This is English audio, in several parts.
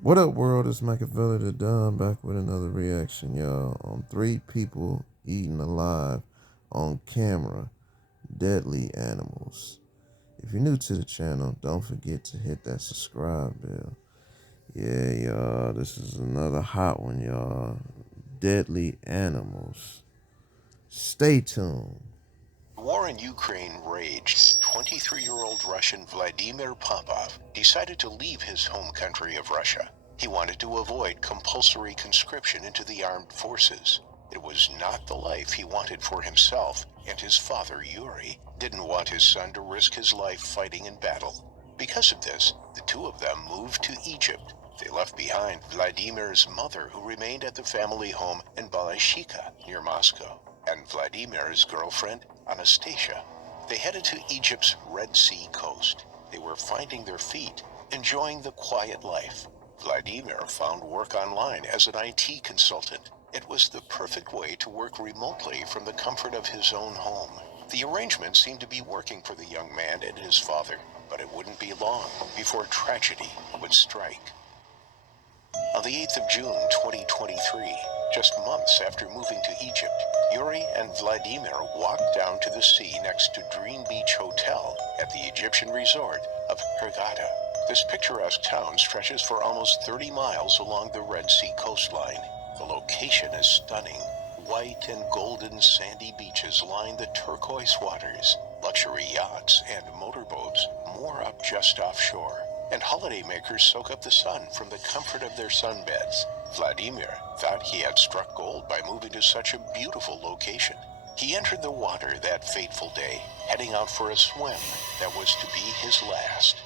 What up, world? It's Machiavelli the Don back with another reaction, y'all, on three people eaten alive on camera, deadly animals. If you're new to the channel, don't forget to hit that subscribe bell. Yeah, y'all, this is another hot one, y'all. Deadly animals. Stay tuned. War in Ukraine raged. 23-year-old Russian Vladimir Popov decided to leave his home country of Russia. He wanted to avoid compulsory conscription into the armed forces. It was not the life he wanted for himself, and his father, Yuri, didn't want his son to risk his life fighting in battle. Because of this, the two of them moved to Egypt. They left behind Vladimir's mother, who remained at the family home in Balashika, near Moscow, and Vladimir's girlfriend, Anastasia. They headed to Egypt's Red Sea coast. They were finding their feet, enjoying the quiet life. Vladimir found work online as an IT consultant. It was the perfect way to work remotely from the comfort of his own home. The arrangement seemed to be working for the young man and his father, but it wouldn't be long before tragedy would strike. On the 8th of June 2023, just months after moving to Egypt, Yuri and Vladimir walked down to the sea next to Dream Beach Hotel at the Egyptian resort of Hurghada. This picturesque town stretches for almost 30 miles along the Red Sea coastline. The location is stunning. White and golden sandy beaches line the turquoise waters. Luxury yachts and motorboats moor up just offshore, and holidaymakers soak up the sun from the comfort of their sunbeds. Vladimir thought he had struck gold by moving to such a beautiful location. He entered the water that fateful day, heading out for a swim that was to be his last.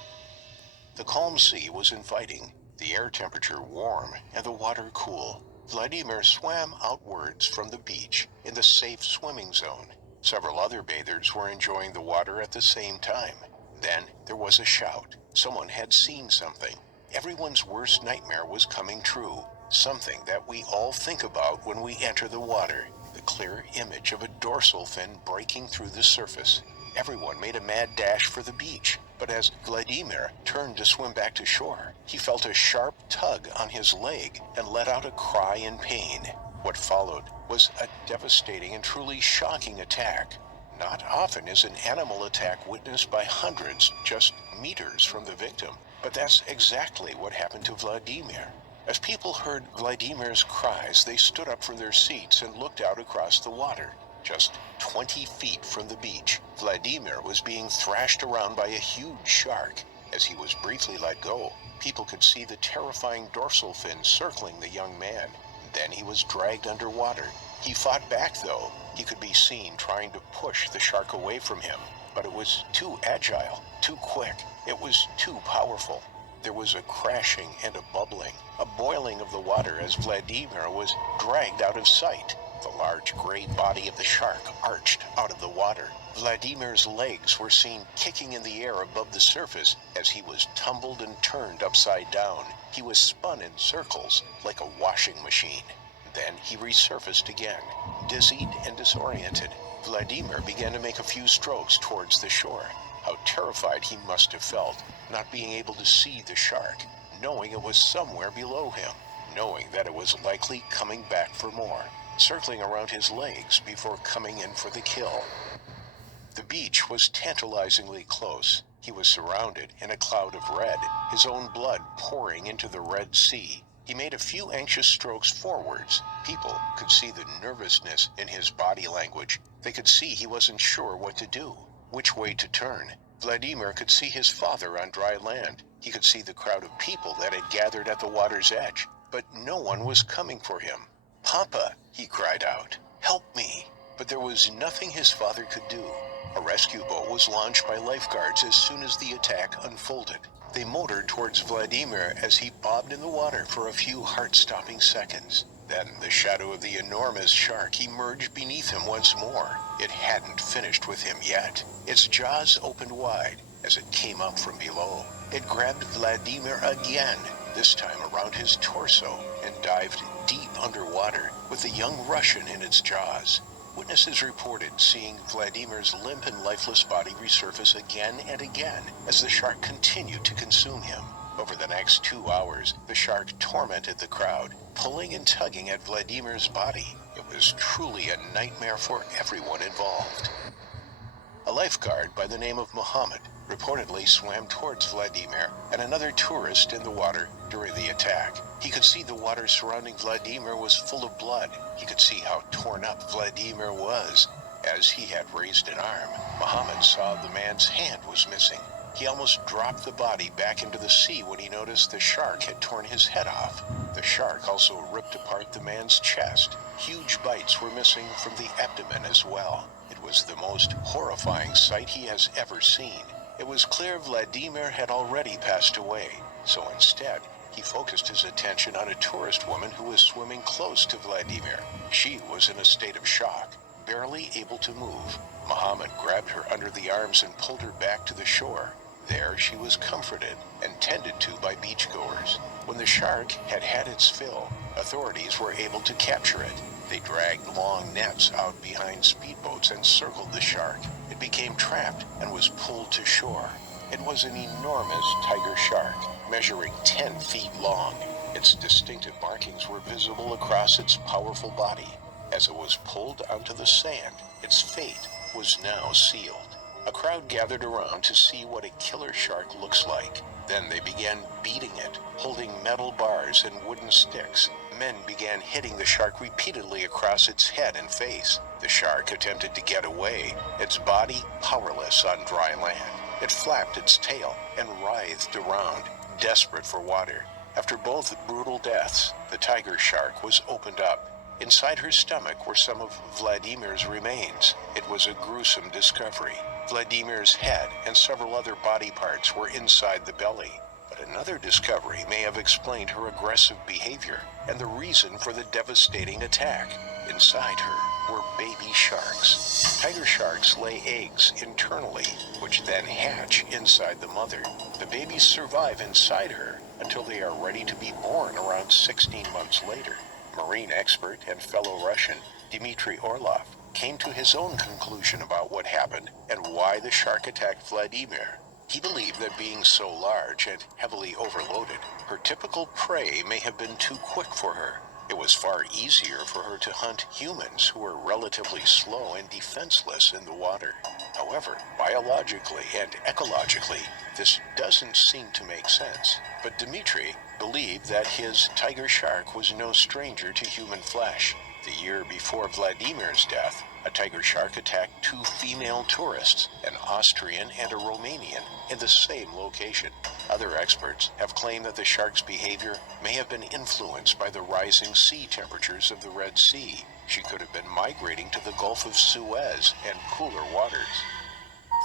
The calm sea was inviting, the air temperature warm, and the water cool. Vladimir swam outwards from the beach in the safe swimming zone. Several other bathers were enjoying the water at the same time. Then there was a shout. Someone had seen something. Everyone's worst nightmare was coming true. Something that we all think about when we enter the water. The clear image of a dorsal fin breaking through the surface. Everyone made a mad dash for the beach, but as Vladimir turned to swim back to shore, he felt a sharp tug on his leg and let out a cry in pain. What followed was a devastating and truly shocking attack. Not often is an animal attack witnessed by hundreds just meters from the victim, but that's exactly what happened to Vladimir. As people heard Vladimir's cries, they stood up from their seats and looked out across the water. Just 20 feet from the beach, Vladimir was being thrashed around by a huge shark. As he was briefly let go, people could see the terrifying dorsal fin circling the young man. Then he was dragged underwater. He fought back, though. He could be seen trying to push the shark away from him, but it was too agile, too quick. It was too powerful. There was a crashing and a bubbling, a boiling of the water as Vladimir was dragged out of sight. The large gray body of the shark arched out of the water. Vladimir's legs were seen kicking in the air above the surface as he was tumbled and turned upside down. He was spun in circles like a washing machine. Then he resurfaced again. Dizzied and disoriented, Vladimir began to make a few strokes towards the shore. How terrified he must have felt, not being able to see the shark, knowing it was somewhere below him, knowing that it was likely coming back for more, circling around his legs before coming in for the kill. The beach was tantalizingly close. He was surrounded in a cloud of red, his own blood pouring into the Red Sea. He made a few anxious strokes forwards. People could see the nervousness in his body language. They could see he wasn't sure what to do, which way to turn. Vladimir could see his father on dry land. He could see the crowd of people that had gathered at the water's edge, but no one was coming for him. "Papa," he cried out, "help me." But there was nothing his father could do. A rescue boat was launched by lifeguards as soon as the attack unfolded. They motored towards Vladimir as he bobbed in the water for a few heart-stopping seconds. Then the shadow of the enormous shark emerged beneath him once more. It hadn't finished with him yet. Its jaws opened wide as it came up from below. It grabbed Vladimir again, this time around his torso, and dived deep underwater with the young Russian in its jaws. Witnesses reported seeing Vladimir's limp and lifeless body resurface again and again as the shark continued to consume him. Over the next 2 hours, the shark tormented the crowd, pulling and tugging at Vladimir's body. It was truly a nightmare for everyone involved. A lifeguard by the name of Muhammad reportedly swam towards Vladimir and another tourist in the water during the attack. He could see the water surrounding Vladimir was full of blood. He could see how torn up Vladimir was. As he had raised an arm, Muhammad saw the man's hand was missing. He almost dropped the body back into the sea when he noticed the shark had torn his head off. The shark also ripped apart the man's chest. Huge bites were missing from the abdomen as well. It was the most horrifying sight he has ever seen. It was clear Vladimir had already passed away, so instead, he focused his attention on a tourist woman who was swimming close to Vladimir. She was in a state of shock, barely able to move. Muhammad grabbed her under the arms and pulled her back to the shore. There she was comforted and tended to by beachgoers. When the shark had had its fill, authorities were able to capture it. They dragged long nets out behind speedboats and circled the shark. It became trapped and was pulled to shore. It was an enormous tiger shark, measuring 10 feet long. Its distinctive markings were visible across its powerful body. As it was pulled onto the sand, its fate was now sealed. A crowd gathered around to see what a killer shark looks like. Then they began beating it, holding metal bars and wooden sticks. Men began hitting the shark repeatedly across its head and face. The shark attempted to get away, its body powerless on dry land. It flapped its tail and writhed around, desperate for water. After both brutal deaths, the tiger shark was opened up. Inside her stomach were some of Vladimir's remains. It was a gruesome discovery. Vladimir's head and several other body parts were inside the belly. But another discovery may have explained her aggressive behavior and the reason for the devastating attack. Inside her were baby sharks. Tiger sharks lay eggs internally, which then hatch inside the mother. The babies survive inside her until they are ready to be born around 16 months later. Marine expert and fellow Russian Dmitry Orlov came to his own conclusion about what happened and why the shark attacked Vladimir. He believed that being so large and heavily overloaded, her typical prey may have been too quick for her. It was far easier for her to hunt humans who were relatively slow and defenseless in the water. However, biologically and ecologically, this doesn't seem to make sense. But Dmitry believed that his tiger shark was no stranger to human flesh. The year before Vladimir's death, a tiger shark attacked 2 female tourists, an Austrian and a Romanian, in the same location. Other experts have claimed that the shark's behavior may have been influenced by the rising sea temperatures of the Red Sea. She could have been migrating to the Gulf of Suez and cooler waters.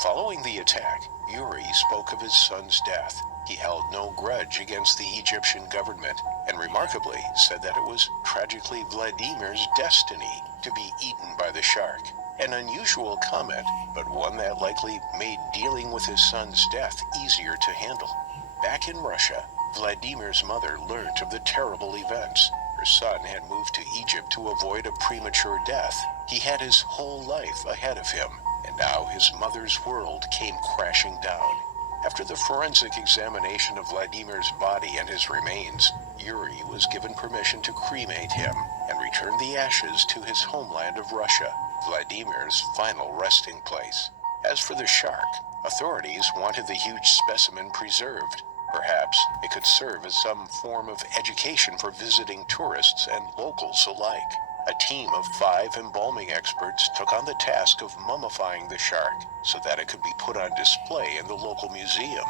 Following the attack, Yuri spoke of his son's death. He held no grudge against the Egyptian government and remarkably said that it was tragically Vladimir's destiny to be eaten by the shark. An unusual comment, but one that likely made dealing with his son's death easier to handle. Back in Russia, Vladimir's mother learned of the terrible events. Her son had moved to Egypt to avoid a premature death. He had his whole life ahead of him, and now his mother's world came crashing down. After the forensic examination of Vladimir's body and his remains, Yuri was given permission to cremate him and return the ashes to his homeland of Russia, Vladimir's final resting place. As for the shark, authorities wanted the huge specimen preserved. Perhaps it could serve as some form of education for visiting tourists and locals alike. A team of 5 embalming experts took on the task of mummifying the shark so that it could be put on display in the local museum.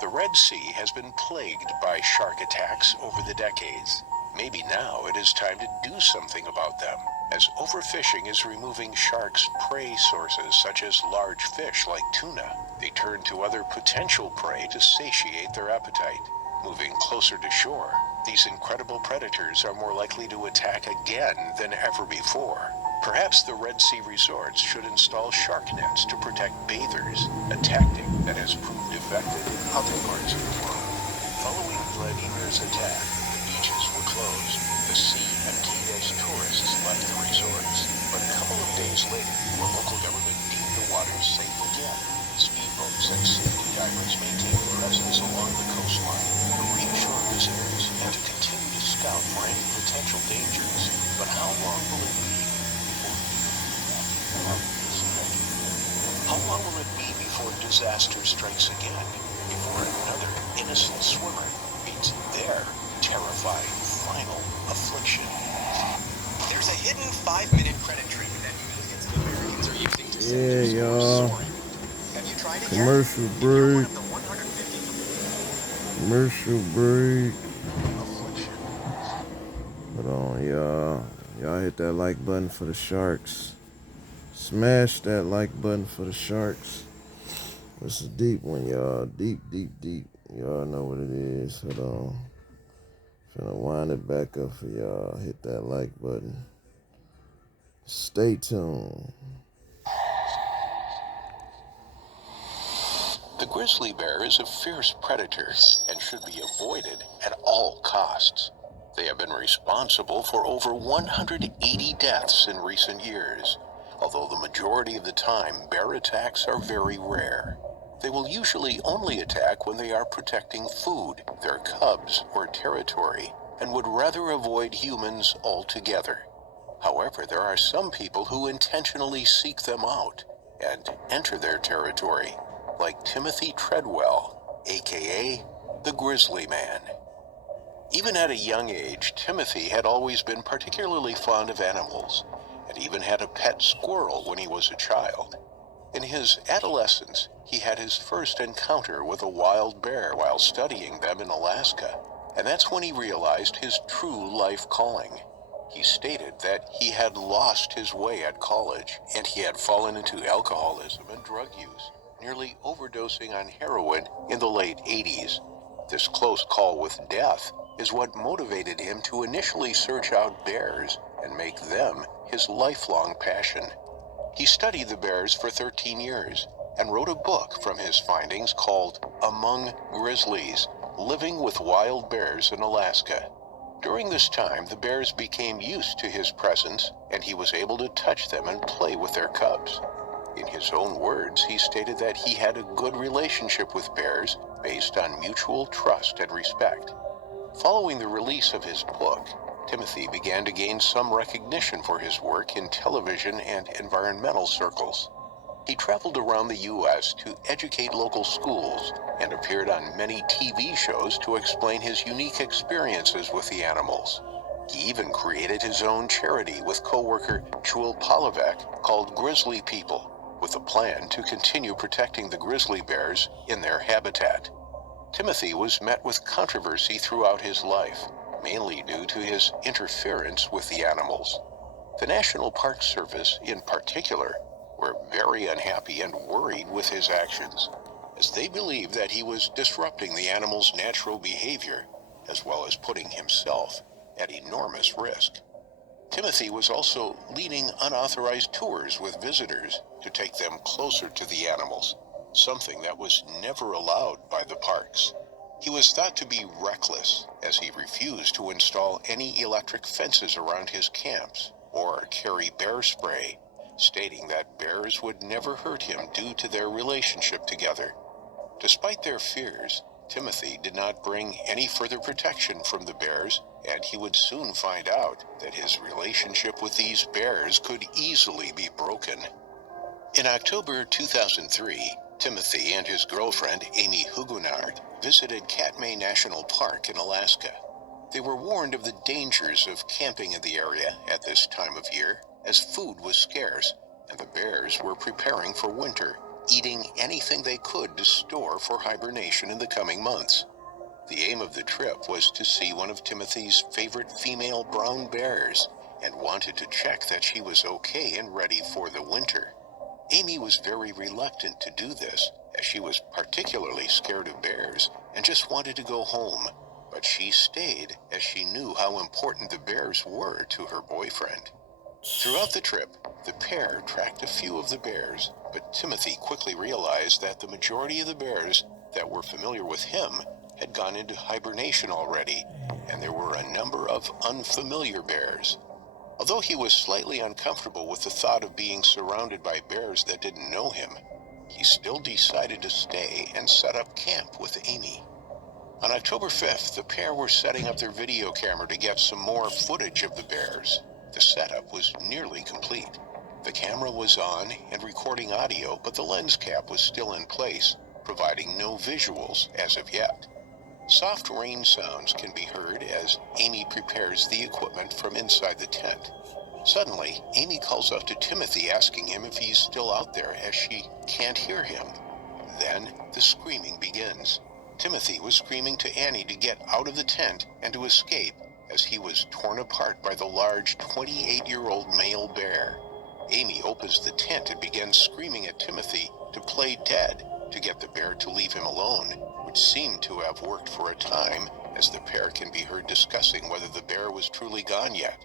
The Red Sea has been plagued by shark attacks over the decades. Maybe now it is time to do something about them, as overfishing is removing sharks' prey sources such as large fish like tuna. They turn to other potential prey to satiate their appetite. Moving closer to shore, these incredible predators are more likely to attack again than ever before. Perhaps the Red Sea resorts should install shark nets to protect bathers, a tactic that has proved effective in other parts of the world. Following Vladimir's attack, the beaches were closed. The sea emptied as tourists left the resorts. But a couple of days later, the local government deemed the waters safe again. Speedboats and safety divers maintained presence along the coastline. disaster strikes again before another innocent swimmer meets their terrifying final affliction. There's a hidden 5-minute credit trick that millions of Americans are using to send their Yeah, scores y'all. soaring. Have you tried it yet? Commercial If you're one break. of the 150 Commercial break. affliction. Hold on, y'all. Y'all hit that like button for the Sharks. Smash that like button for the Sharks. This is a deep one, y'all. Deep, deep, deep. Y'all know what it is. Hold on. Finna wind it back up for y'all. Hit that like button. Stay tuned. The grizzly bear is a fierce predator and should be avoided at all costs. They have been responsible for over 180 deaths in recent years, although the majority of the time bear attacks are very rare. They will usually only attack when they are protecting food, their cubs, or territory, and would rather avoid humans altogether. However, there are some people who intentionally seek them out and enter their territory, like Timothy Treadwell, aka the Grizzly Man. Even at a young age, Timothy had always been particularly fond of animals, and even had a pet squirrel when he was a child. In his adolescence, he had his first encounter with a wild bear while studying them in Alaska, and that's when he realized his true life calling. He stated that he had lost his way at college, and he had fallen into alcoholism and drug use, nearly overdosing on heroin in the late 80s. This close call with death is what motivated him to initially search out bears and make them his lifelong passion. He studied the bears for 13 years and wrote a book from his findings called Among Grizzlies: Living with Wild Bears in Alaska. During this time, the bears became used to his presence, and he was able to touch them and play with their cubs. In his own words, he stated that he had a good relationship with bears based on mutual trust and respect. Following the release of his book, Timothy began to gain some recognition for his work in television and environmental circles. He traveled around the U.S. to educate local schools and appeared on many TV shows to explain his unique experiences with the animals. He even created his own charity with co-worker Jewel Polovek called Grizzly People, with a plan to continue protecting the grizzly bears in their habitat. Timothy was met with controversy throughout his life, mainly due to his interference with the animals. The National Park Service, in particular, were very unhappy and worried with his actions, as they believed that he was disrupting the animals' natural behavior, as well as putting himself at enormous risk. Timothy was also leading unauthorized tours with visitors to take them closer to the animals, something that was never allowed by the parks. He was thought to be reckless, as he refused to install any electric fences around his camps or carry bear spray, stating that bears would never hurt him due to their relationship together. Despite their fears, Timothy did not bring any further protection from the bears, and he would soon find out that his relationship with these bears could easily be broken. In October 2003, Timothy and his girlfriend, Amy Huguenard, visited Katmai National Park in Alaska. They were warned of the dangers of camping in the area at this time of year, as food was scarce, and the bears were preparing for winter, eating anything they could to store for hibernation in the coming months. The aim of the trip was to see one of Timothy's favorite female brown bears, and wanted to check that she was okay and ready for the winter. Amy was very reluctant to do this, as she was particularly scared of bears and just wanted to go home, but she stayed as she knew how important the bears were to her boyfriend. Throughout the trip, the pair tracked a few of the bears, but Timothy quickly realized that the majority of the bears that were familiar with him had gone into hibernation already, and there were a number of unfamiliar bears. Although he was slightly uncomfortable with the thought of being surrounded by bears that didn't know him, he still decided to stay and set up camp with Amy. On October 5th, the pair were setting up their video camera to get some more footage of the bears. The setup was nearly complete. The camera was on and recording audio, but the lens cap was still in place, providing no visuals as of yet. Soft rain sounds can be heard as Amy prepares the equipment from inside the tent. Suddenly, Amy calls out to Timothy asking him if he's still out there as she can't hear him. Then the screaming begins. Timothy was screaming to Annie to get out of the tent and to escape as he was torn apart by the large 28-year-old male bear. Amy opens the tent and begins screaming at Timothy to play dead to get the bear to leave him alone, which seemed to have worked for a time, as the pair can be heard discussing whether the bear was truly gone yet.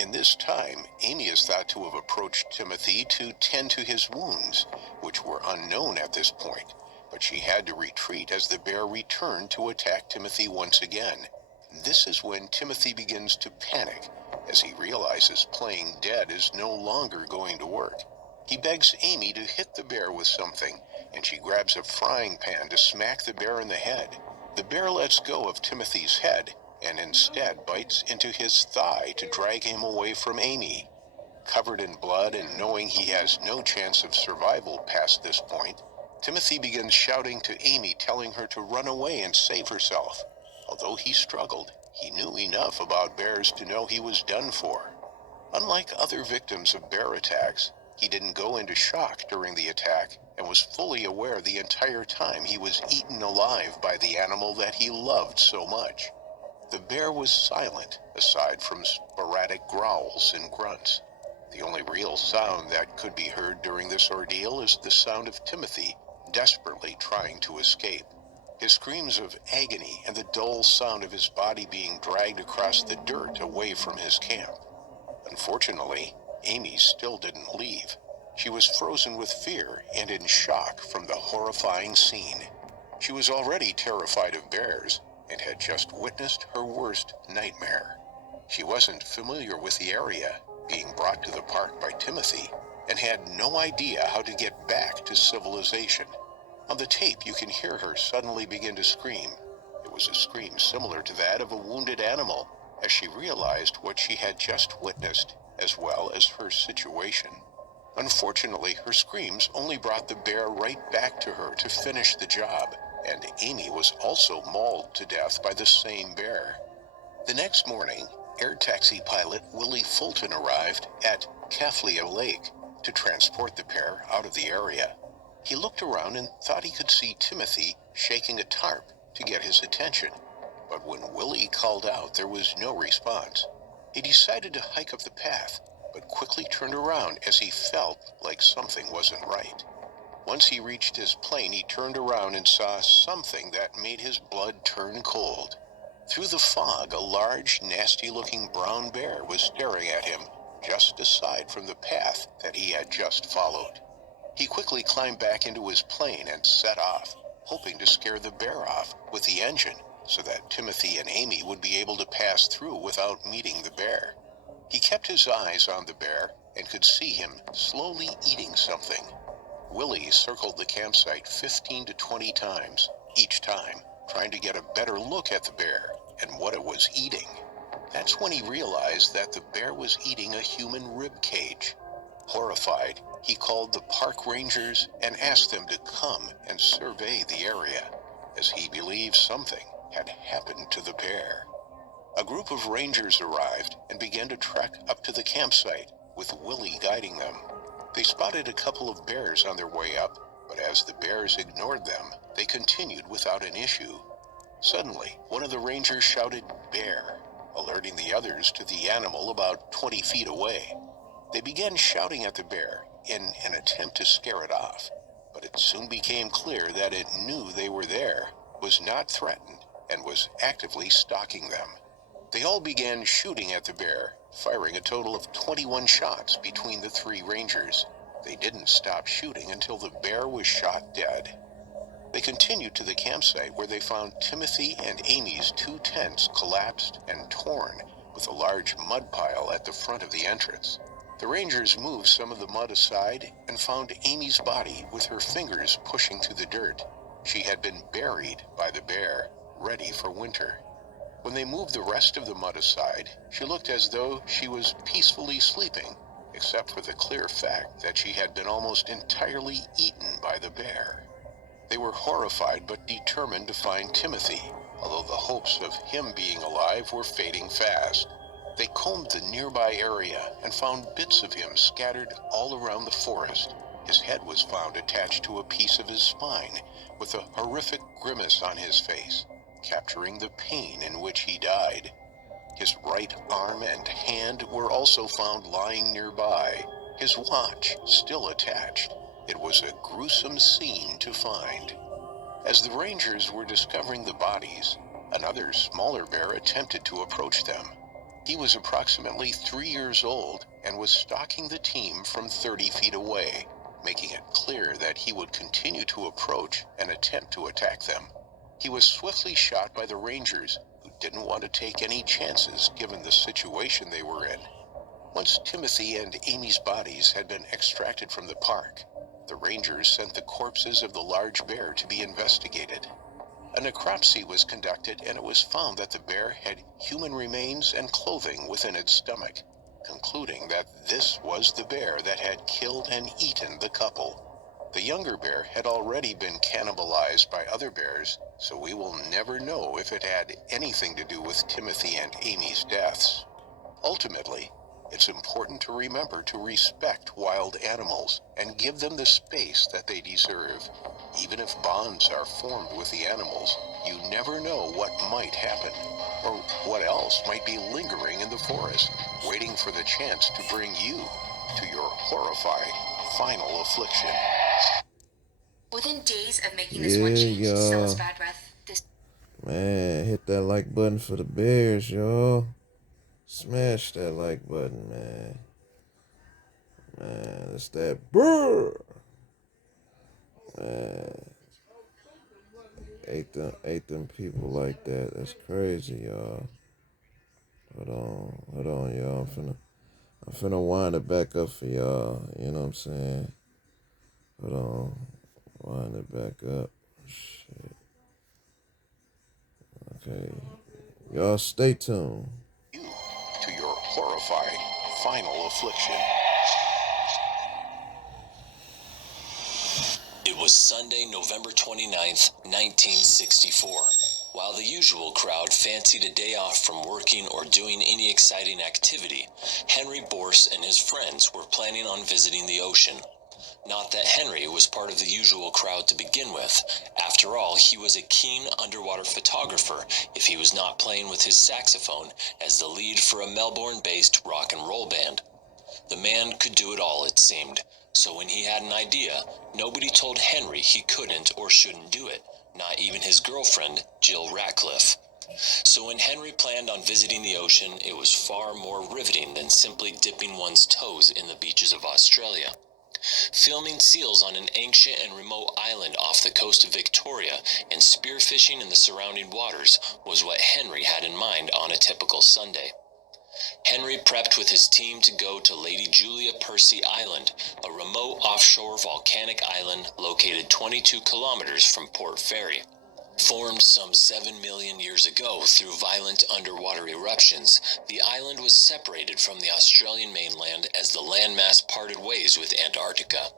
In this time, Amy is thought to have approached Timothy to tend to his wounds, which were unknown at this point, but she had to retreat as the bear returned to attack Timothy once again. This is when Timothy begins to panic, as he realizes playing dead is no longer going to work. He begs Amy to hit the bear with something, and she grabs a frying pan to smack the bear in the head. The bear lets go of Timothy's head and instead bites into his thigh to drag him away from Amy. Covered in blood and knowing he has no chance of survival past this point, Timothy begins shouting to Amy, telling her to run away and save herself. Although he struggled, he knew enough about bears to know he was done for. Unlike other victims of bear attacks, he didn't go into shock during the attack and was fully aware the entire time he was eaten alive by the animal that he loved so much. The bear was silent, aside from sporadic growls and grunts. The only real sound that could be heard during this ordeal is the sound of Timothy desperately trying to escape. His screams of agony and the dull sound of his body being dragged across the dirt away from his camp. Unfortunately, Amy still didn't leave. She was frozen with fear and in shock from the horrifying scene. She was already terrified of bears and had just witnessed her worst nightmare. She wasn't familiar with the area, being brought to the park by Timothy, and had no idea how to get back to civilization. On the tape, you can hear her suddenly begin to scream. It was a scream similar to that of a wounded animal, as she realized what she had just witnessed, as well as her situation. Unfortunately, her screams only brought the bear right back to her to finish the job, and Amy was also mauled to death by the same bear. The next morning, air taxi pilot Willie Fulton arrived at Kaflia Lake to transport the pair out of the area. He looked around and thought he could see Timothy shaking a tarp to get his attention, but when Willie called out, there was no response. He decided to hike up the path, but quickly turned around as he felt like something wasn't right. Once he reached his plane, he turned around and saw something that made his blood turn cold. Through the fog, a large, nasty-looking brown bear was staring at him, just aside from the path that he had just followed. He quickly climbed back into his plane and set off, hoping to scare the bear off with the engine so that Timothy and Amy would be able to pass through without meeting the bear. He kept his eyes on the bear and could see him slowly eating something. Willie circled the campsite 15 to 20 times, each time trying to get a better look at the bear and what it was eating. That's when he realized that the bear was eating a human rib cage. Horrified, he called the park rangers and asked them to come and survey the area, as he believed something had happened to the bear. A group of rangers arrived and began to trek up to the campsite, with Willie guiding them. They spotted a couple of bears on their way up, but as the bears ignored them, they continued without an issue. Suddenly, one of the rangers shouted, "Bear," alerting the others to the animal about 20 feet away. They began shouting at the bear in an attempt to scare it off, but it soon became clear that it knew they were there, was not threatened, and was actively stalking them. They all began shooting at the bear, firing a total of 21 shots between the three rangers. They didn't stop shooting until the bear was shot dead. They continued to the campsite where they found Timothy and Amy's two tents collapsed and torn, with a large mud pile at the front of the entrance. The rangers moved some of the mud aside and found Amy's body with her fingers pushing through the dirt. She had been buried by the bear, ready for winter. When they moved the rest of the mud aside, she looked as though she was peacefully sleeping, except for the clear fact that she had been almost entirely eaten by the bear. They were horrified but determined to find Timothy, although the hopes of him being alive were fading fast. They combed the nearby area and found bits of him scattered all around the forest. His head was found attached to a piece of his spine, with a horrific grimace on his face, capturing the pain in which he died. His right arm and hand were also found lying nearby, his watch still attached. It was a gruesome scene to find. As the rangers were discovering the bodies, another smaller bear attempted to approach them. He was approximately 3 years old and was stalking the team from 30 feet away, making it clear that he would continue to approach and attempt to attack them. He was swiftly shot by the rangers, who didn't want to take any chances given the situation they were in. Once Timothy and Amy's bodies had been extracted from the park, the rangers sent the corpses of the large bear to be investigated. A necropsy was conducted, and it was found that the bear had human remains and clothing within its stomach, concluding that this was the bear that had killed and eaten the couple. The younger bear had already been cannibalized by other bears, so we will never know if it had anything to do with Timothy and Amy's deaths. Ultimately, it's important to remember to respect wild animals and give them the space that they deserve. Even if bonds are formed with the animals, you never know what might happen, or what else might be lingering in the forest, waiting for the chance to bring you to your horrifying final affliction. Within days of making this one change to Stella's y'all. bad breath, this Man, hit that like button for the Bears, y'all. Smash that like button, man. Man, it's that brr. Man, ate them people like that. That's crazy, y'all. Hold on, y'all. I'm finna wind it back up for y'all. You know what I'm saying? Hold on, wind it back up. Shit. Okay, y'all stay tuned. You to your horrifying final affliction. It was Sunday, November 29th, 1964. While the usual crowd fancied a day off from working or doing any exciting activity, Henry Borse and his friends were planning on visiting the ocean. Not that Henry was part of the usual crowd to begin with. After all, he was a keen underwater photographer if he was not playing with his saxophone as the lead for a Melbourne-based rock and roll band. The man could do it all, it seemed. So when he had an idea, nobody told Henry he couldn't or shouldn't do it, not even his girlfriend, Jill Ratcliffe. So when Henry planned on visiting the ocean, it was far more riveting than simply dipping one's toes in the beaches of Australia. Filming seals on an ancient and remote island off the coast of Victoria and spearfishing in the surrounding waters was what Henry had in mind on a typical Sunday. Henry prepped with his team to go to Lady Julia Percy Island, a remote offshore volcanic island located 22 kilometers from Port Fairy. Formed some 7 million years ago through violent underwater eruptions, the island was separated from the Australian mainland as the landmass parted ways with Antarctica.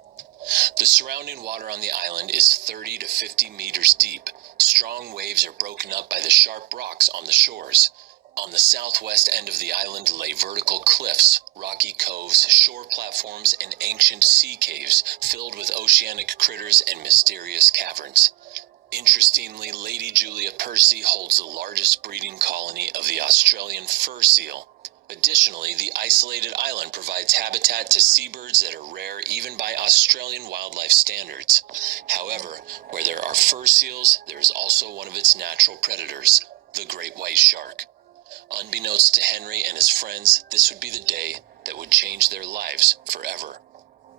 The surrounding water on the island is 30 to 50 meters deep. Strong waves are broken up by the sharp rocks on the shores. On the southwest end of the island lay vertical cliffs, rocky coves, shore platforms, and ancient sea caves filled with oceanic critters and mysterious caverns. Interestingly, Lady Julia Percy holds the largest breeding colony of the Australian fur seal. Additionally, the isolated island provides habitat to seabirds that are rare even by Australian wildlife standards. However, where there are fur seals, there is also one of its natural predators, the great white shark. Unbeknownst to Henry and his friends, this would be the day that would change their lives forever.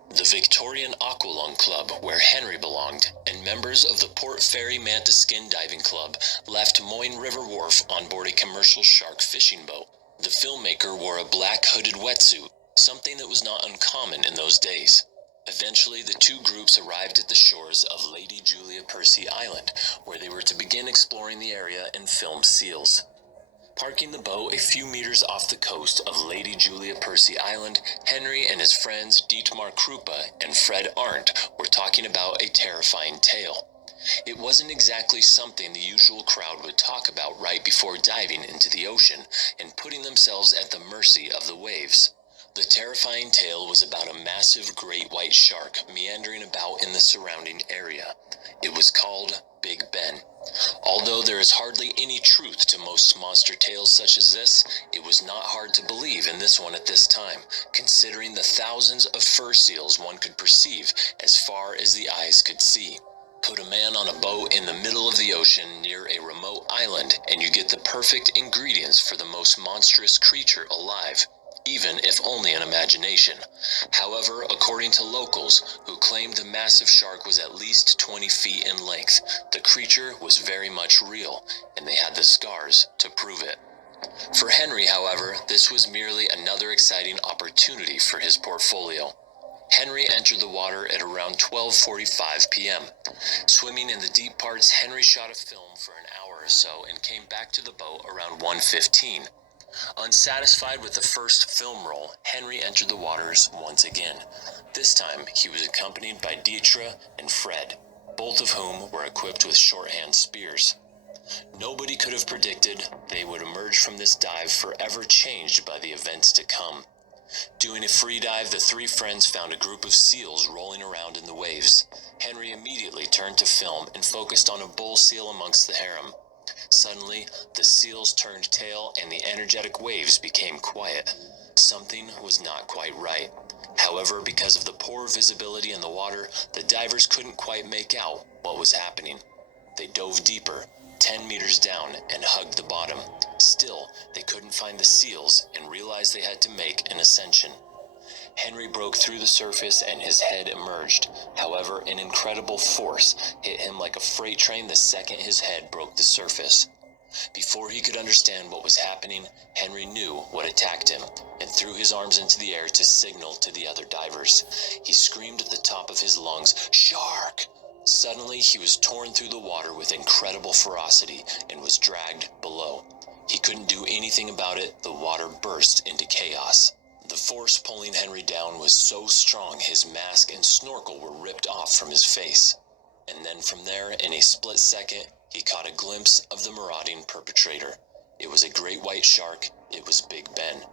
The Victorian Aqualung Club, where Henry belonged, and members of the Port Fairy Manta Skin Diving Club left Moyne River Wharf on board a commercial shark fishing boat. The filmmaker wore a black hooded wetsuit, something that was not uncommon in those days. Eventually, the two groups arrived at the shores of Lady Julia Percy Island, where they were to begin exploring the area and film seals. Parking the boat a few meters off the coast of Lady Julia Percy Island, Henry and his friends Dietmar Krupa and Fred Arndt were talking about a terrifying tale. It wasn't exactly something the usual crowd would talk about right before diving into the ocean and putting themselves at the mercy of the waves. The terrifying tale was about a massive great white shark meandering about in the surrounding area. It was called Big Ben. Although there is hardly any truth to most monster tales such as this, it was not hard to believe in this one at this time, considering the thousands of fur seals one could perceive as far as the eyes could see. Put a man on a boat in the middle of the ocean near a remote island, and you get the perfect ingredients for the most monstrous creature alive, even if only in imagination. However, according to locals, who claimed the massive shark was at least 20 feet in length, the creature was very much real, and they had the scars to prove it. For Henry, however, this was merely another exciting opportunity for his portfolio. Henry entered the water at around 12:45 p.m. Swimming in the deep parts, Henry shot a film for an hour or so and came back to the boat around 1:15. Unsatisfied with the first film roll, Henry entered the waters once again. This time, he was accompanied by Dietra and Fred, both of whom were equipped with shorthand spears. Nobody could have predicted they would emerge from this dive forever changed by the events to come. Doing a free dive, the three friends found a group of seals rolling around in the waves. Henry immediately turned to film and focused on a bull seal amongst the harem. Suddenly, the seals turned tail and the energetic waves became quiet. Something was not quite right. However, because of the poor visibility in the water, the divers couldn't quite make out what was happening. They dove deeper, 10 meters down, and hugged the bottom. Still, they couldn't find the seals and realized they had to make an ascension. Henry broke through the surface and his head emerged. However, an incredible force hit him like a freight train the second his head broke the surface. Before he could understand what was happening, Henry knew what attacked him and threw his arms into the air to signal to the other divers. He screamed at the top of his lungs, "Shark!" Suddenly, he was torn through the water with incredible ferocity and was dragged below. He couldn't do anything about it. The water burst into chaos. The force pulling Henry down was so strong his mask and snorkel were ripped off from his face. And then from there, in a split second, he caught a glimpse of the marauding perpetrator. It was a great white shark. It was Big Ben.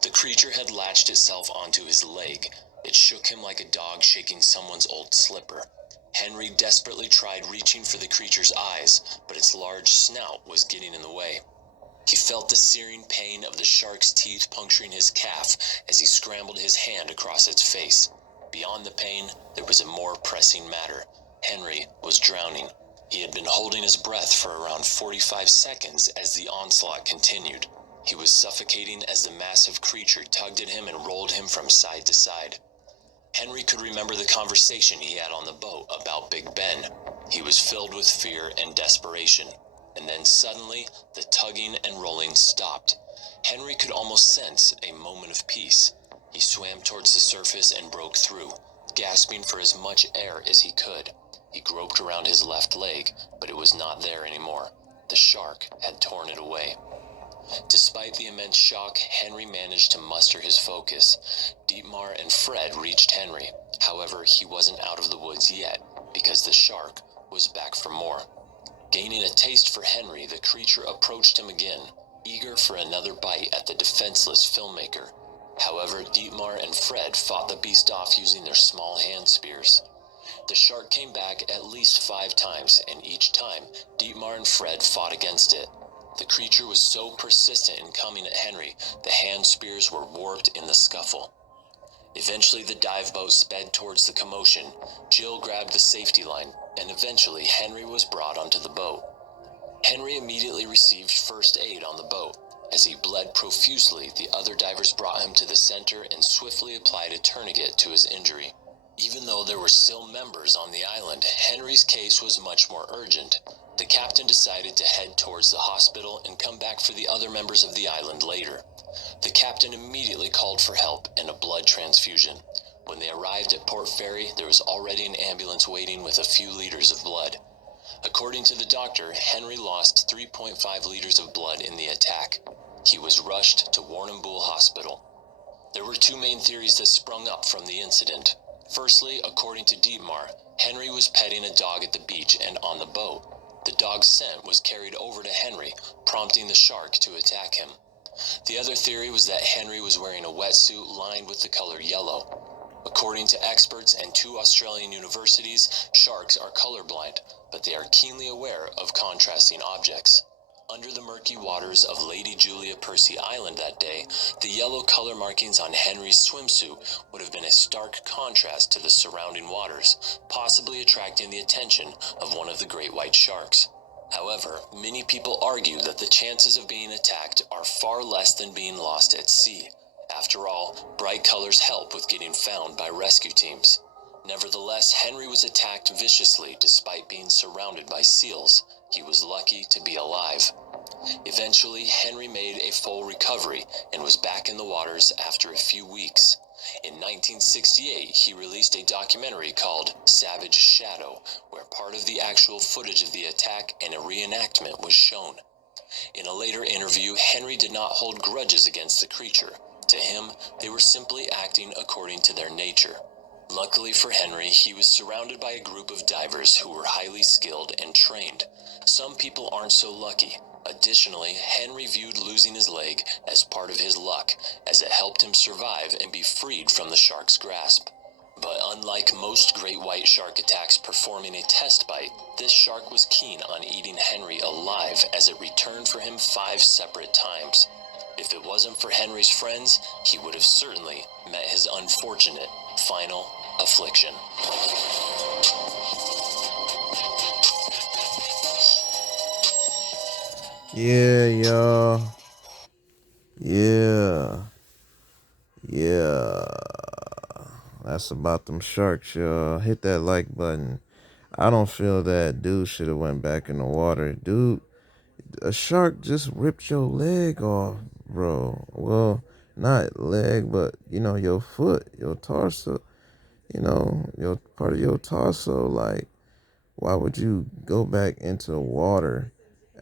The creature had latched itself onto his leg. It shook him like a dog shaking someone's old slipper. Henry desperately tried reaching for the creature's eyes, but its large snout was getting in the way. He felt the searing pain of the shark's teeth puncturing his calf as he scrambled his hand across its face. Beyond the pain, there was a more pressing matter. Henry was drowning. He had been holding his breath for around 45 seconds as the onslaught continued. He was suffocating as the massive creature tugged at him and rolled him from side to side. Henry could remember the conversation he had on the boat about Big Ben. He was filled with fear and desperation. And then suddenly, the tugging and rolling stopped. Henry could almost sense a moment of peace. He swam towards the surface and broke through, gasping for as much air as he could. He groped around his left leg, but it was not there anymore. The shark had torn it away. Despite the immense shock, Henry managed to muster his focus. Dietmar and Fred reached Henry. However, he wasn't out of the woods yet, because the shark was back for more. Gaining a taste for Henry, the creature approached him again, eager for another bite at the defenseless filmmaker. However, Dietmar and Fred fought the beast off using their small hand spears. The shark came back at least 5 times, and each time, Dietmar and Fred fought against it. The creature was so persistent in coming at Henry, the hand spears were warped in the scuffle. Eventually, the dive boat sped towards the commotion. Jill grabbed the safety line, and eventually Henry was brought onto the boat. Henry immediately received first aid on the boat. As he bled profusely, the other divers brought him to the center and swiftly applied a tourniquet to his injury. Even though there were still members on the island, Henry's case was much more urgent. The captain decided to head towards the hospital and come back for the other members of the island later. The captain immediately called for help and a blood transfusion. When they arrived at Port Fairy, there was already an ambulance waiting with a few liters of blood. According to the doctor, Henry lost 3.5 liters of blood in the attack. He was rushed to Warrnambool Hospital. There were two main theories that sprung up from the incident. Firstly, according to Dietmar, Henry was petting a dog at the beach and on the boat. The dog's scent was carried over to Henry, prompting the shark to attack him. The other theory was that Henry was wearing a wetsuit lined with the color yellow. According to experts and two Australian universities, sharks are colorblind, but they are keenly aware of contrasting objects. Under the murky waters of Lady Julia Percy Island that day, the yellow color markings on Henry's swimsuit would have been a stark contrast to the surrounding waters, possibly attracting the attention of one of the great white sharks. However, many people argue that the chances of being attacked are far less than being lost at sea. After all, bright colors help with getting found by rescue teams. Nevertheless, Henry was attacked viciously despite being surrounded by seals. He was lucky to be alive. Eventually, Henry made a full recovery and was back in the waters after a few weeks. In 1968, he released a documentary called Savage Shadow, where part of the actual footage of the attack and a reenactment was shown. In a later interview, Henry did not hold grudges against the creature. To him, they were simply acting according to their nature. Luckily for Henry, he was surrounded by a group of divers who were highly skilled and trained. Some people aren't so lucky. Additionally, Henry viewed losing his leg as part of his luck, as it helped him survive and be freed from the shark's grasp. But unlike most great white shark attacks performing a test bite, this shark was keen on eating Henry alive as it returned for him 5 separate times. If it wasn't for Henry's friends, he would have certainly met his unfortunate final affliction. Yeah, y'all. Yeah. Yeah. That's about them sharks, y'all. Hit that like button. I don't feel that dude should have went back in the water. Dude, a shark just ripped your leg off, bro. Well, not leg, but your foot, your torso, your part of your torso. Like, why would you go back into the water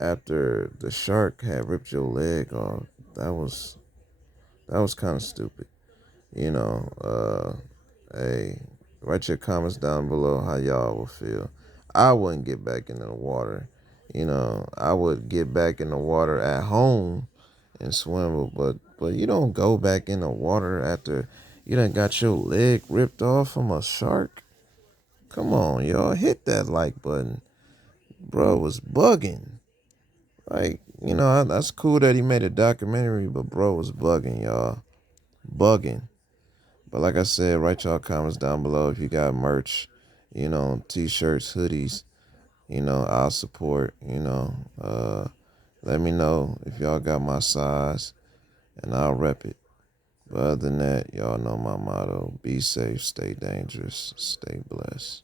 after the shark had ripped your leg off? That was kind of stupid. You know, hey, write your comments down below how y'all will feel. I wouldn't get back into the water. I would get back in the water at home and swim, but you don't go back in the water after you done got your leg ripped off from a shark. Come on, y'all, hit that like button. Bro was bugging. Like, that's cool that he made a documentary, but bro was bugging, y'all. Bugging. But like I said, write y'all comments down below if you got merch, t-shirts, hoodies, I'll support, let me know if y'all got my size and I'll rep it. But other than that, y'all know my motto: be safe, stay dangerous, stay blessed.